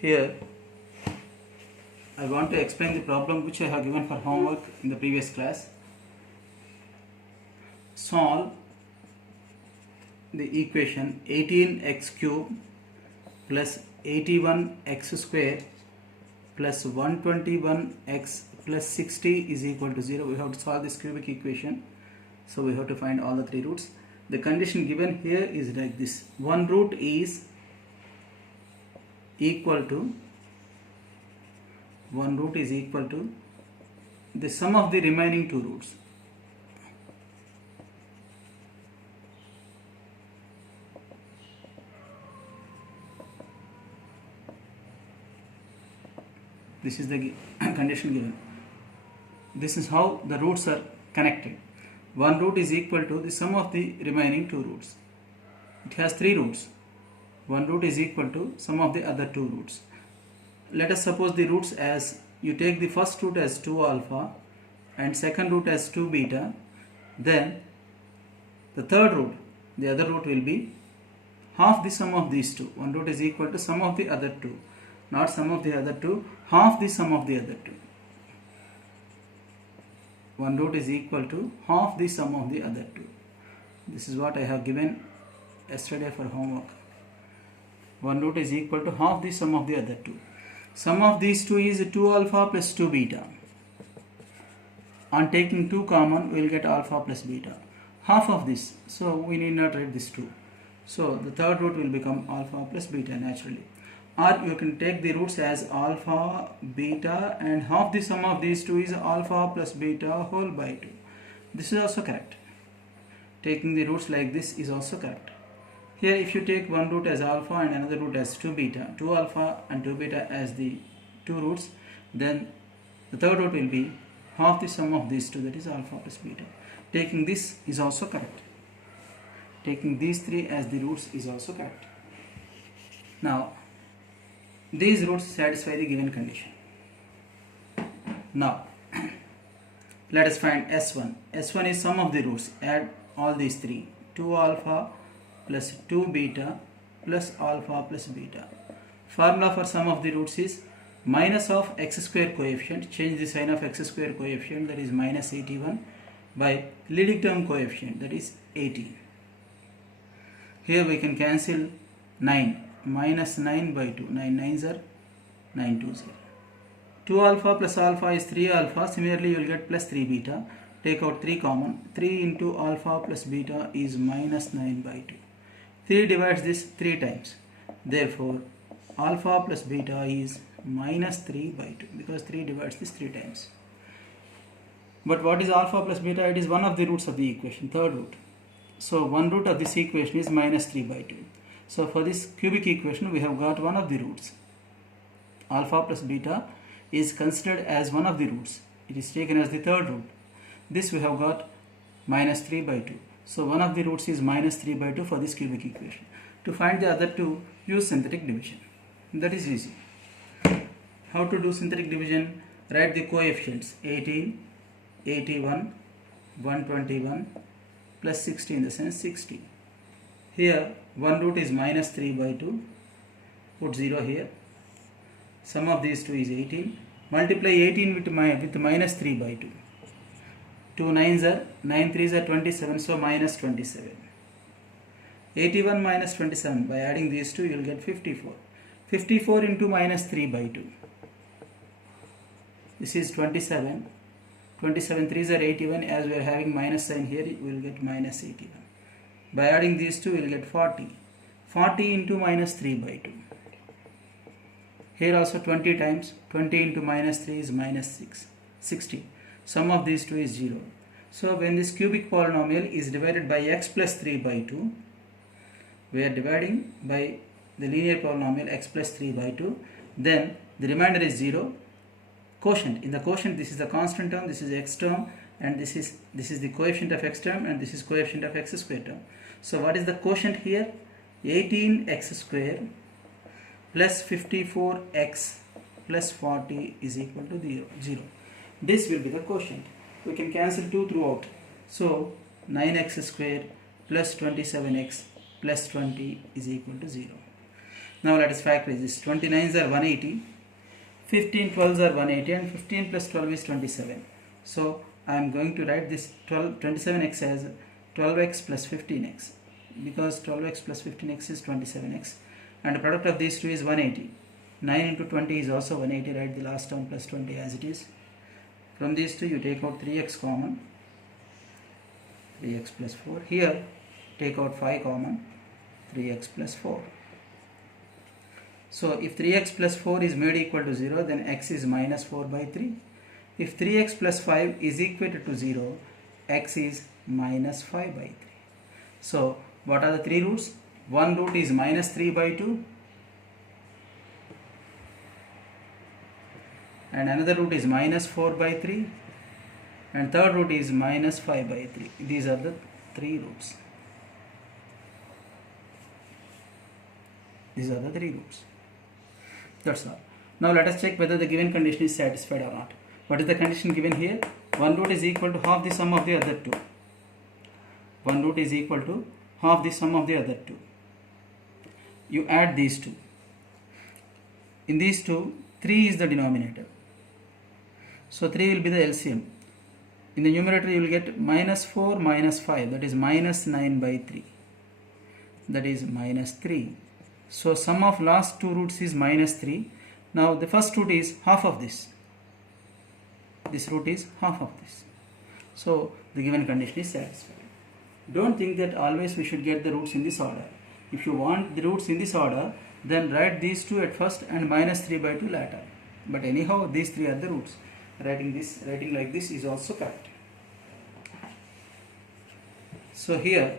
Here I want to explain the problem which I have given for homework in the previous class. Solve the equation 18x cube plus 81x square plus 121x plus 60 is equal to 0. We have to solve this cubic equation, so we have to find all the three roots. The condition given here is like this: one root is equal to the sum of the remaining two roots. This is the condition given. This is how the roots are connected. One root is equal to the sum of the remaining two roots. It has three roots. One root is equal to sum of the other two roots. Let us suppose the roots as, you take the first root as 2 alpha and second root as 2 beta. Then the third root, the other root will be half the sum of these two. One root is equal to sum of the other two. Not sum of the other two, half the sum of the other two. One root is equal to half the sum of the other two. This is what I have given yesterday for homework. One root is equal to half the sum of the other two. Sum of these two is 2 alpha plus 2 beta. On taking 2 common, we will get alpha plus beta. Half of this, so we need not write this 2. So the third root will become alpha plus beta naturally. Or you can take the roots as alpha, beta, and half the sum of these two is alpha plus beta whole by 2. This is also correct. Taking the roots like this is also correct. Here if you take one root as alpha and another root as 2 beta, 2 alpha and 2 beta as the two roots, then the third root will be half the sum of these two, that is alpha plus beta. Taking this is also correct. Taking these three as the roots is also correct. Now these roots satisfy the given condition. Now let us find S1. S1 is sum of the roots. Add all these three: 2 alpha plus 2 beta plus alpha plus beta. Formula for sum of the roots is minus of x square coefficient. Change the sign of x square coefficient, that is minus 81, by leading term coefficient, that is 18. Here we can cancel 9. Minus 9 by 2. 9 9s are 9 2s are. 2 alpha plus alpha is 3 alpha. Similarly, you will get plus 3 beta. Take out 3 common. 3 into alpha plus beta is minus 9 by 2. 3 divides this 3 times. Therefore, alpha plus beta is minus 3 by 2, because 3 divides this 3 times. But what is alpha plus beta? It is one of the roots of the equation, third root. So one root of this equation is minus 3 by 2. So for this cubic equation, we have got one of the roots. Alpha plus beta is considered as one of the roots. It is taken as the third root. This we have got minus 3 by 2. So one of the roots is minus 3 by 2 for this cubic equation. To find the other two, use synthetic division. That is easy. How to do synthetic division? Write the coefficients: 18, 81, 121 plus 60, in the sense 60. Here one root is minus 3 by 2. Put 0 here. Sum of these two is 18. Multiply 18 with minus 3 by 2. 2 9s are, 9 3s are 27, so minus 27. 81 minus 27, by adding these two you will get 54. 54 into minus 3 by 2. This is 27. 27 3s are 81. As we are having minus sign here, we will get minus 81. By adding these two, we will get 40. 40 into minus 3 by 2. Here also 20 times. 20 into minus 3 is minus 60. Sum of these two is 0. So when this cubic polynomial is divided by x plus 3 by 2, we are dividing by the linear polynomial x plus 3 by 2, then the remainder is 0. Quotient. In the quotient, this is the constant term, this is x term, and this is the coefficient of x term, and this is coefficient of x square term. So what is the quotient here? 18x square plus 54x plus 40 is equal to 0. This will be the quotient. We can cancel 2 throughout. So 9x square plus 27x plus 20 is equal to 0. Now let us factorize this. 29s are 180, 15 12s are 180, and 15 plus 12 is 27. So I am going to write this 27x as 12x plus 15x, because 12x plus 15x is 27x, and the product of these two is 180. 9 into 20 is also 180. Write the last term plus 20 as it is. From these two you take out 3x common, 3x plus 4. Here take out 5 common, 3x plus 4. So if 3x plus 4 is made equal to 0, then x is minus 4 by 3. If 3x plus 5 is equated to 0, x is minus 5 by 3. So what are the three roots? One root is minus 3 by 2, and another root is minus 4 by 3, and third root is minus 5 by 3. These are the three roots. These are the three roots. That's all. Now let us check whether the given condition is satisfied or not. What is the condition given here? One root is equal to half the sum of the other two. One root is equal to half the sum of the other two. You add these two. In these two, 3 is the denominator. So 3 will be the LCM. In the numerator you will get minus 4 minus 5, that is minus 9 by 3. That is minus 3. So sum of last two roots is minus 3. Now the first root is half of this. This root is half of this. So the given condition is satisfied. Don't think that always we should get the roots in this order. If you want the roots in this order, then write these two at first and minus 3 by 2 later. But anyhow, these three are the roots. Writing like this is also correct. So here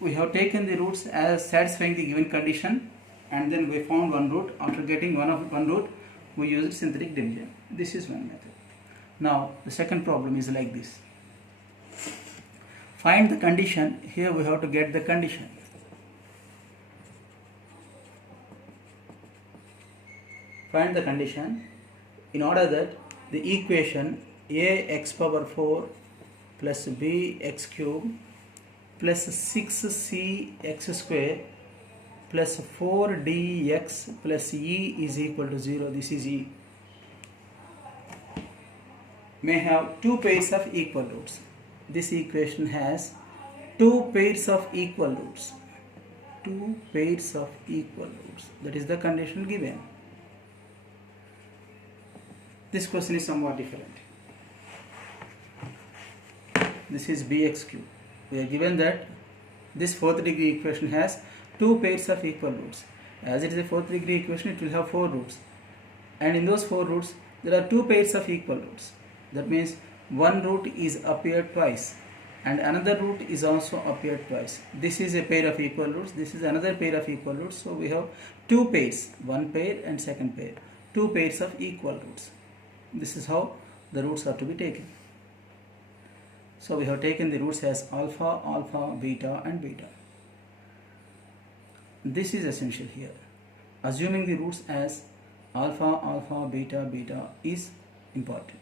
we have taken the roots as satisfying the given condition, and then we found one root. After getting one root, we used synthetic division. This is one method. Now the second problem is like this. Find the condition. Here we have to get the condition. Find the condition in order that the equation ax power 4 plus bx cube plus 6cx square plus 4dx plus e is equal to 0. This is e. May have two pairs of equal roots. This equation has two pairs of equal roots. Two pairs of equal roots. That is the condition given. This question is somewhat different. This is bx cube. We are given that this fourth degree equation has two pairs of equal roots. As it is a fourth degree equation, it will have four roots. And in those four roots, there are two pairs of equal roots. That means one root is appeared twice and another root is also appeared twice. This is a pair of equal roots. This is another pair of equal roots. So we have two pairs, one pair and second pair. Two pairs of equal roots. This is how the roots are to be taken. So we have taken the roots as alpha, alpha, beta and beta. This is essential here. Assuming the roots as alpha, alpha, beta, beta is important.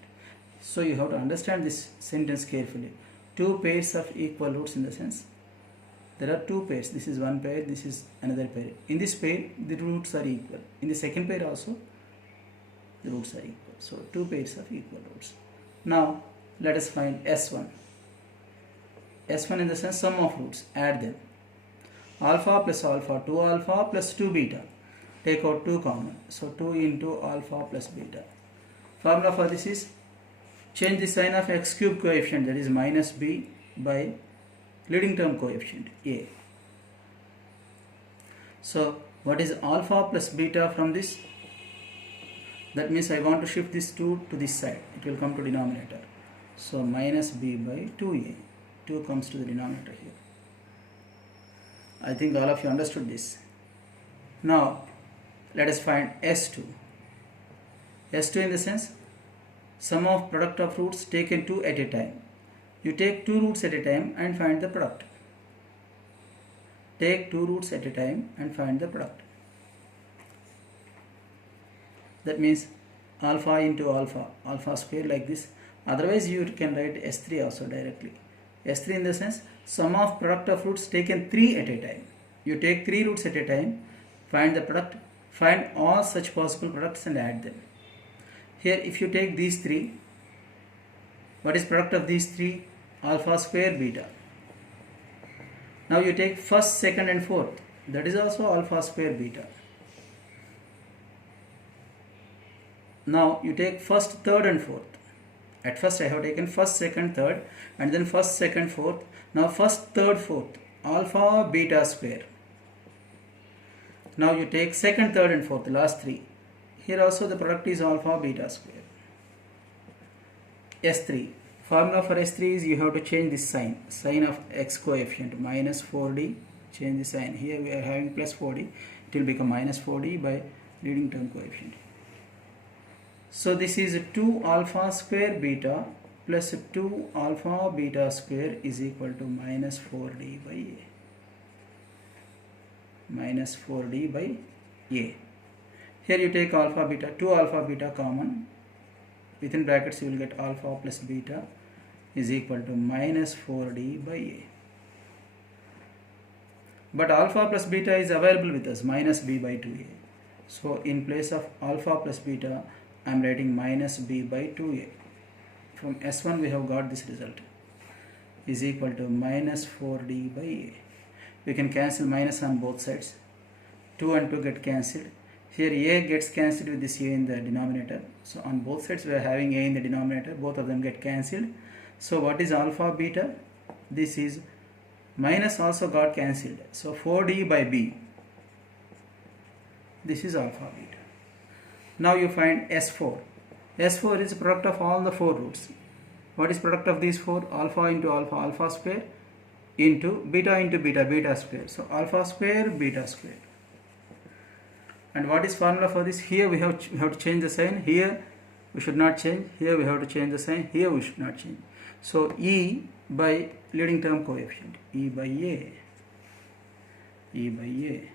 So you have to understand this sentence carefully. Two pairs of equal roots in the sense there are two pairs. This is one pair, this is another pair. In this pair, the roots are equal. In the second pair also, the roots are equal. So two pairs of equal roots. Now let us find S1. S1 in the sense sum of roots. Add them. Alpha plus alpha, 2 alpha plus 2 beta. Take out 2 common. So 2 into alpha plus beta. Formula for this is change the sign of x cube coefficient, that is minus b, by leading term coefficient a. So what is alpha plus beta from this? That means I want to shift this 2 to this side. It will come to denominator. So minus b by 2a. 2 comes to the denominator here. I think all of you understood this. Now let us find S2. S2 in the sense sum of product of roots taken 2 at a time. You take 2 roots at a time and find the product. Take 2 roots at a time and find the product. That means alpha into alpha, alpha square like this. Otherwise you can write S3 also directly. S3 in the sense sum of product of roots taken 3 at a time. You take 3 roots at a time, Find the product, find all such possible products and add them. Here if you take these three, what is product of these three? Alpha square beta. Now you take first, second and fourth, that is also alpha square beta. Now you take first, third and fourth. At first I have taken first, second, third, and then first, second, fourth. Now first, third, fourth, alpha beta square. Now you take second, third and fourth, the last three. Here also the product is alpha beta square. S3. Formula for S3 is you have to change this sign of x coefficient, minus 4d, change the sign. Here we are having plus 4d, it will become minus 4d by leading term coefficient. So this is 2 alpha square beta plus 2 alpha beta square is equal to minus 4d by a. Minus 4d by a. Here you take alpha beta, 2 alpha beta common. Within brackets you will get alpha plus beta is equal to minus 4d by a. But alpha plus beta is available with us, minus b by 2a. So in place of alpha plus beta, I am writing minus b by 2a. From S1 we have got this result is equal to minus 4d by a. We can cancel minus on both sides. 2 and 2 get cancelled. Here a gets cancelled with this a in the denominator. So on both sides we are having a in the denominator. Both of them get cancelled. So what is alpha beta? This is minus also got cancelled. So 4d by b. This is alpha beta. Now you find S4. S4 is product of all the 4 roots. What is product of these 4? Alpha into alpha, alpha square into beta, beta square. So alpha square, beta square. And what is formula for this? Here we have to change the sign. Here we should not change. Here we have to change the sign. Here we should not change. So E by leading term coefficient. E by A. E by A.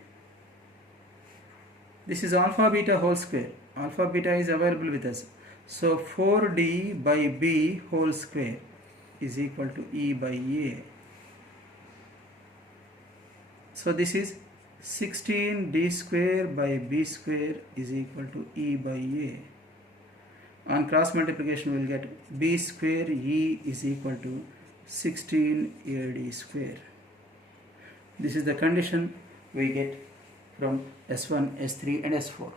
This is alpha beta whole square. Alpha beta is available with us. So 4d by b whole square is equal to E by A. So this is 16d square by b square is equal to E by A. On cross multiplication we will get b square E is equal to 16ad square. This is the condition we get from S1, S3 and S4.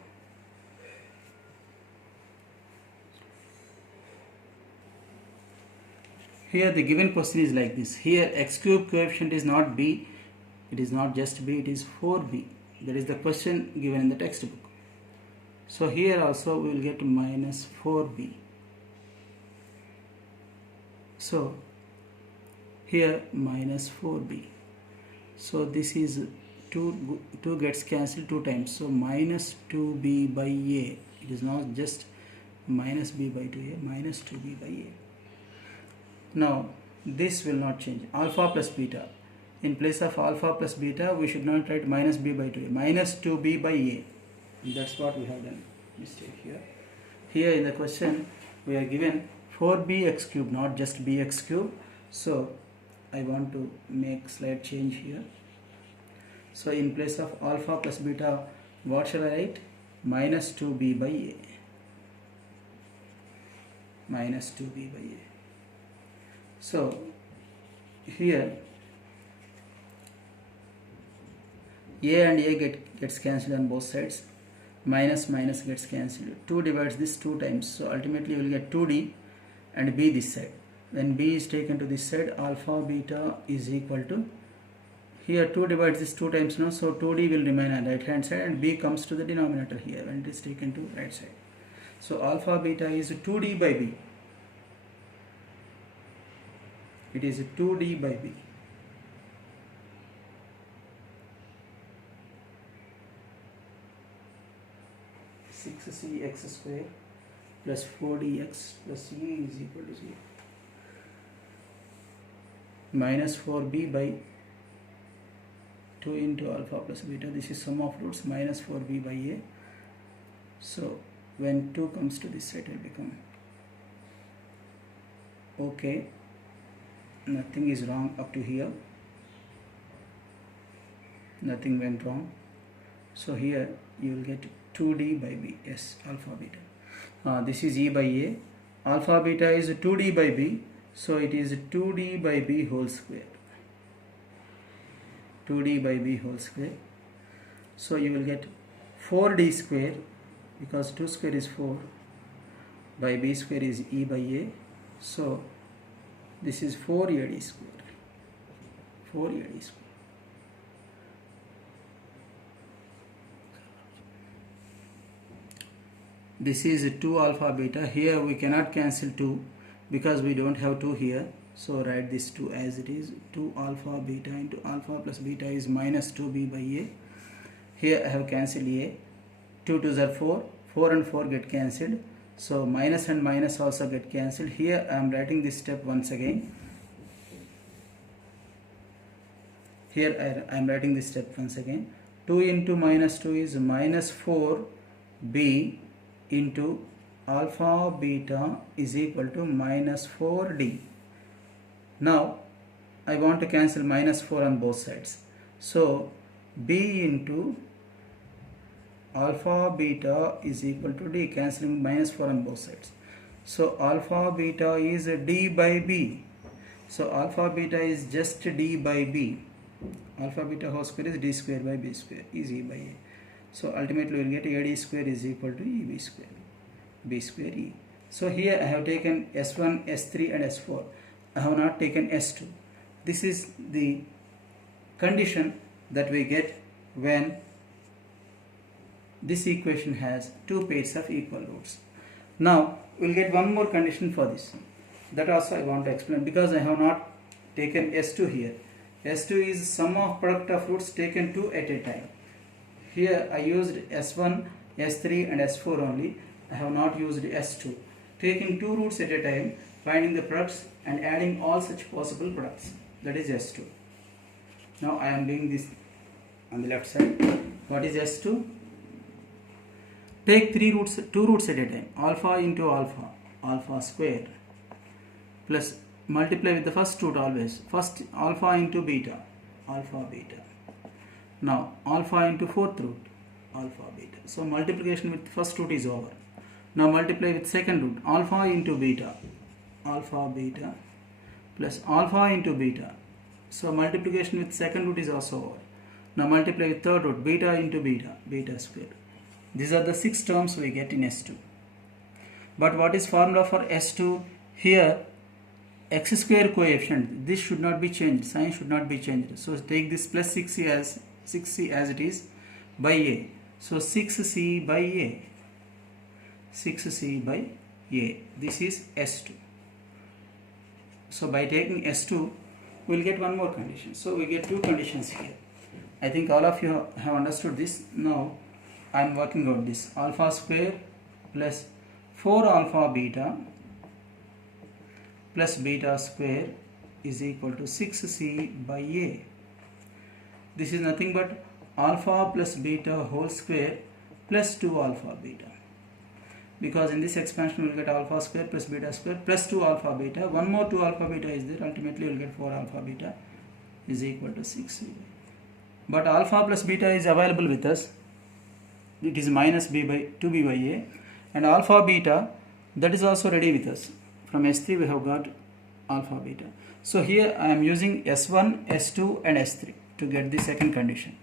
Here the given question is like this. Here x cube coefficient is not b, it is not just b, it is 4b. That is the question given in the textbook. So here also we will get minus 4b. So here minus 4b. So this is 2 gets cancelled 2 times. So minus 2b by a. It is not just minus b by 2a, minus 2b by a. Now this will not change. Alpha plus beta. In place of alpha plus beta, we should not write minus b by 2a. Minus 2b by a. That's what we have done. Mistake here. Here in the question, we are given 4bx cube, not just bx cube. So I want to make slight change here. So in place of alpha plus beta, what shall I write? Minus 2b by a. Minus 2b by a. So here a and a gets cancelled on both sides. Minus minus gets cancelled. 2 divides this 2 times. So ultimately you will get 2d and b this side. When b is taken to this side, alpha beta is equal to, here 2 divides this 2 times now, so 2d will remain on right hand side and b comes to the denominator here when it is taken to right side. So alpha beta is 2d by b. It is 2d by b. (6c(x) square plus 4dx plus e is equal to 0. Minus 4b by 2 into alpha plus beta. This is sum of roots, minus 4b by a. So when 2 comes to this side, it will become okay. Nothing is wrong up to here. Nothing went wrong. So here you will get 2d by b, yes, alpha beta. This is e by a. Alpha beta is 2d by b, so it is 2d by b whole square. 2d by b whole square. So you will get 4d square, because 2 square is 4, by b square is e by a. So this is 4ad square. 4ad square. This is 2 alpha beta. Here we cannot cancel 2 because we don't have 2 here. So write this 2 as it is. 2 alpha beta into alpha plus beta is minus 2b by a. Here I have cancelled a. 2 2s are 4. 4 and 4 get cancelled. So minus and minus also get cancelled. Here I am writing this step once again. Here I am writing this step once again. 2 into minus 2 is minus 4b into alpha beta is equal to minus 4d. Now I want to cancel minus 4 on both sides. So b into alpha beta is equal to d, cancelling minus 4 on both sides. So alpha beta is d by b. So alpha beta is just d by b. Alpha beta whole square is d square by b square is e by a. So ultimately we will get ad square is equal to eb square, b square e. So here I have taken S1, S3 and S4. I have not taken S2. This is the condition that we get when this equation has two pairs of equal roots. Now we will get one more condition for this. That also I want to explain, because I have not taken S2 here. S2 is sum of product of roots taken 2 at a time. Here I used S1, S3 and S4 only. I have not used S2. Taking 2 roots at a time, finding the products and adding all such possible products. That is S2. Now I am doing this on the left side. What is S2? Take 2 roots at a time. Alpha into alpha, alpha square, plus multiply with the first root always. First alpha into beta, alpha beta. Now alpha into fourth root, alpha beta. So multiplication with first root is over. Now multiply with second root, alpha into beta, alpha beta, plus alpha into beta. So multiplication with second root is also over. Now multiply with third root, beta into beta, beta square. These are the 6 terms we get in S2. But what is formula for S2? Here x square coefficient, this should not be changed, sign should not be changed. So take this plus 6c as it is by a. So 6c by a, 6c by a. This is S2. So by taking S2, we will get one more condition. So we get 2 conditions here. I think all of you have understood this. Now I am working out this. Alpha square plus 4 alpha beta plus beta square is equal to 6c by a. This is nothing but alpha plus beta whole square plus 2 alpha beta. Because in this expansion we will get alpha square plus beta square plus 2 alpha beta. One more 2 alpha beta is there. Ultimately we will get 4 alpha beta is equal to 6c. But alpha plus beta is available with us. It is minus b by 2b by a. And alpha beta, that is also ready with us. From S3 we have got alpha beta. So here I am using S1, S2 and S3 to get the second condition.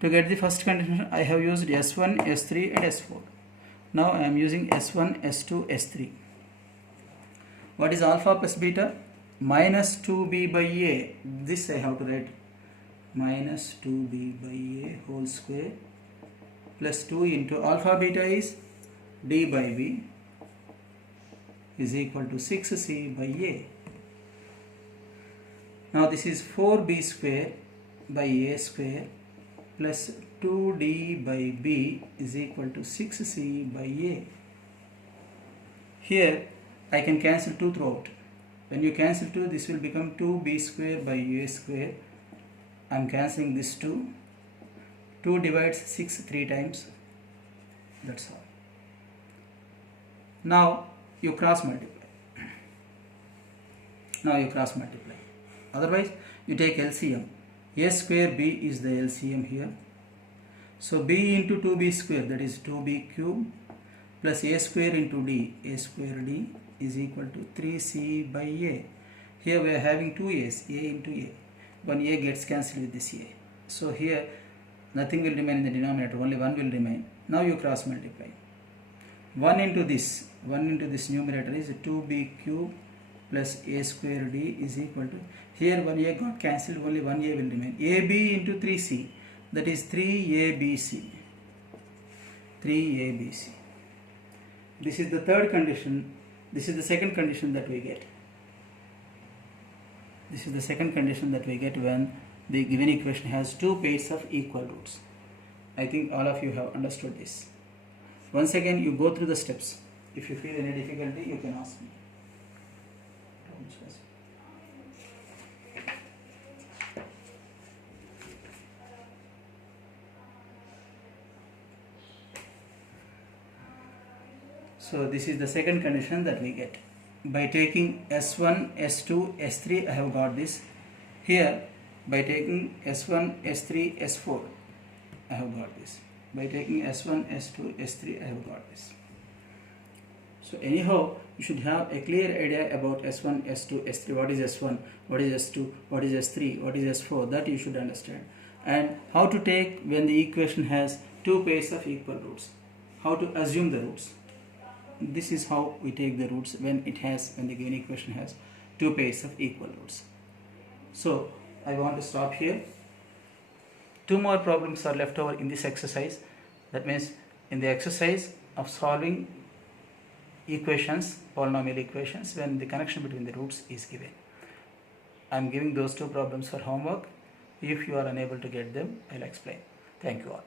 To get the first condition I have used S1, S3 and S4. Now I am using S1, S2, S3. What is alpha plus beta? Minus 2b by a. This I have to write. Minus 2b by a whole square plus 2 into alpha beta is d by b is equal to 6c by a. Now this is 4b square by a square plus 2d by b is equal to 6c by a. Here I can cancel 2 throughout. When you cancel 2, this will become 2b square by a square. I am cancelling this 2. 2 divides 6 3 times. That's all. Now you cross multiply. Otherwise you take LCM. A square b is the LCM here. So b into 2b square, that is 2b cube, plus a square into d, a square d is equal to 3c by a. Here we are having two a's, a into a. One a gets cancelled with this a. So here nothing will remain in the denominator, only 1 will remain. Now you cross multiply. 1 into this numerator is 2b cube plus a square d is equal to, here 1a got cancelled, only 1a will remain. ab into 3c, that is 3abc. 3abc. This is the third condition. This is the second condition that we get. This is the second condition that we get when the given equation has two pairs of equal roots. I think all of you have understood this. Once again, you go through the steps. If you feel any difficulty, you can ask me. So this is the second condition that we get. By taking S1, S2, S3, I have got this. Here, by taking S1, S3, S4, I have got this. By taking S1, S2, S3, I have got this. So anyhow, you should have a clear idea about S1, S2, S3. What is S1, what is S2, what is S3, what is S4, that you should understand. And how to take when the equation has two pairs of equal roots. How to assume the roots. This is how we take the roots when the given equation has two pairs of equal roots. So I want to stop here. Two more problems are left over in this exercise. That means in the exercise of solving equations, polynomial equations, when the connection between the roots is given. I am giving those two problems for homework. If you are unable to get them, I will explain. Thank you all.